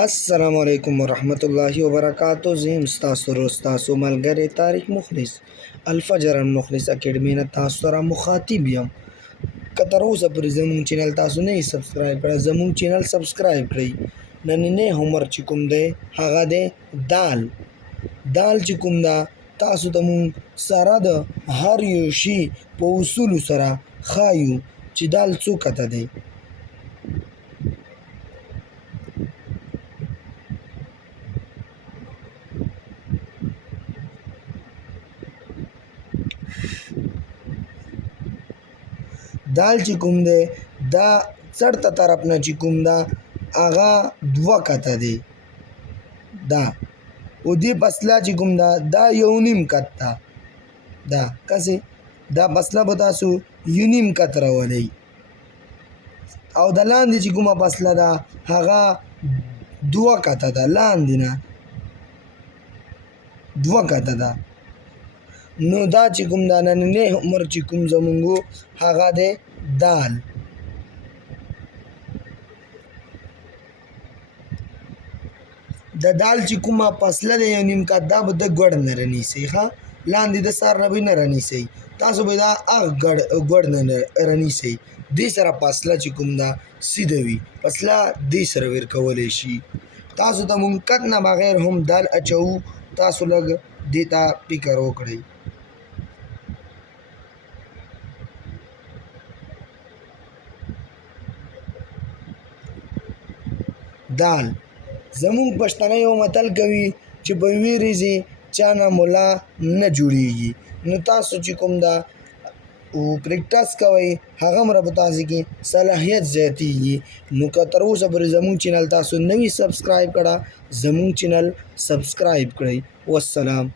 السلام علیکم ورحمت الله وبرکاتہ. زه یم ستاسو ورور ستاسو ملګری طارق مخلص الفجر المخلص اکیډمي نه تاسو سره مخاطب یم. که تر اوسه پورې زموږ چینل تاسو نه یې سبسکرایب کړی زموږ چینل سبسکرایب کړئ. نننی هومورک چې کوم دی هغه دی دال چې کوم ده تاسو ته مونږ سره د هر یو شي په اصولو سره ښایو چې دال څو کته دی. دال چې کوم دی دا څړته طرف نه چې کوم ده هغه 2 کته دی دا او دې فاصله چې کوم ده دا 1.5 کت ده دا کسې دا فاصله به تاسو 1.5 کت راولئ او د لاندې چې کومه فاصله ده هغه 2 کته ده لاندې نه 2 کته ده. نو دا چې کوم دا نننی هومورک چې کوم زمونږ هغه دی دال. د دال چې کومه فاصله ده 1.5 کت دا به د ګوړ نه رانیسئ ښه لاندې د سر نه به نه رانیسئ تاسو به دا هغه ګوړ نه رانیسئ دې سره فاصله چې کوم ده سیده وي فاصله دې سره ورکولی شي. تاسو ته مونږ کت نه بغیر هم دال اچوو تاسو لږ دې ته فکر وکړئ. دال زمونږ پښتانه یو متل کوي چې په یوې ورځې چا نه ملا نه جوړېږي. نو تاسو چې کوم ده پریکټس کوئ هغه مره به تاسو کې صلاحیت زیاتېږي. نو که تر اوسه پورې زمونږ چینل تاسو نه وي سبسکرایب کړه زمونږ چینل سبسکرایب کړئ. والسلام.